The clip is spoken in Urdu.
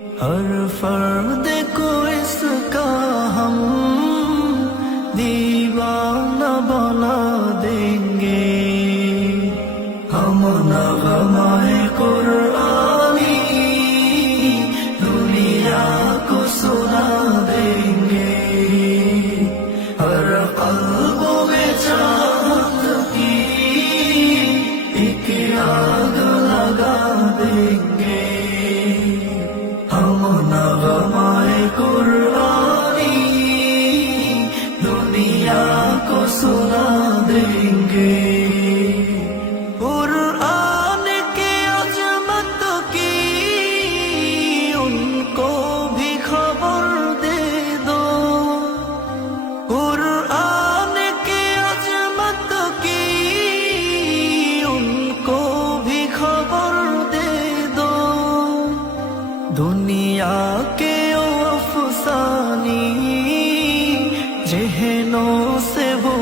ہر فرد کو اس کا ہم دیوانہ بنا دیں گے، ہم نغمۂ قرآنی دنیا کو سنا دیں گے، ہر قلب میں چاہت کی ایک آگ لگا دیں گے، ہم نغمۂ قرآنی دنیا کو سنا دیں گے۔ قرآن کی عظمت کی ان کو بھی خبر دے دو، قرآن کی عظمت کی ان کو بھی خبر دے دو، دنیا کے افسانے ذہنوں سے وہ